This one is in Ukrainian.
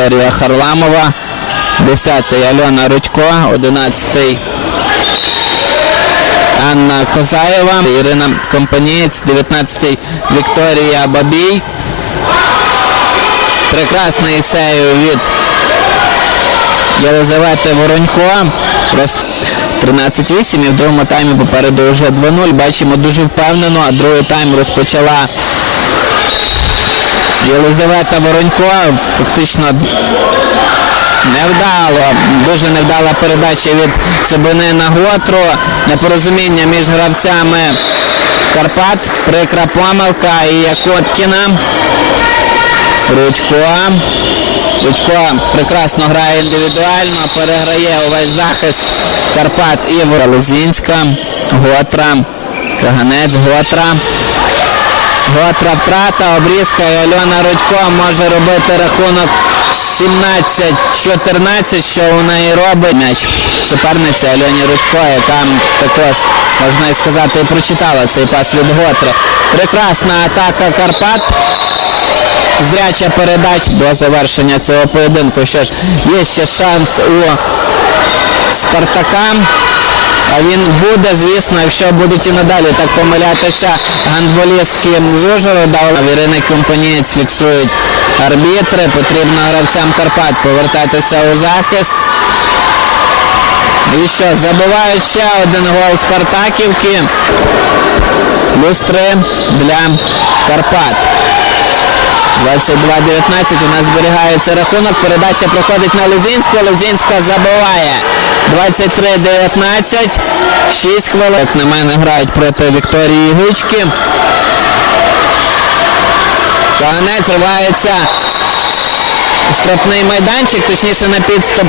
Вікторія Харламова. 10-й Альона Рудько, 11-й Анна Козаєва, Ірина Компанієць, 19-й Вікторія Бабій. Прекрасний есею від Єлизавети Воронько. Просто 13-8 і в другому таймі попереду вже 2-0. Бачимо дуже впевнено, а другий тайм розпочала Єлизавета Воронько. Фактично невдало, дуже невдала передача від Цибини на Готру. Непорозуміння між гравцями Карпат. Прикра помилка і Якоткіна. Рудько. Рудько прекрасно грає індивідуально, переграє увесь захист Карпат Івора Лозінська. Готра. Каганець Готра. Готра втрата, обрізка і Альона Рудько може робити рахунок 17-14, що у неї робить м'яч суперниця Альоні Рудько, яка також, можна і сказати, і прочитала цей пас від Готри. Прекрасна атака Карпат. Зряча передача до завершення цього поєдинку. Що ж, є ще шанс у Спартака. А він буде, звісно, якщо будуть і надалі так помилятися гандболістки з Ужгорода. Ірини Компанієць фіксують арбітри. Потрібно гравцям Карпат повертатися у захист. І що, забивають ще один гол Спартаківки. Плюс три для Карпат. 22-19 у нас зберігається рахунок. Передача проходить на Лозінську. Лозінська забиває. 23-19. 6 хвилин. Як на мене грають проти Вікторії Гучки. Канець рвається штрафний майданчик, точніше на підступ.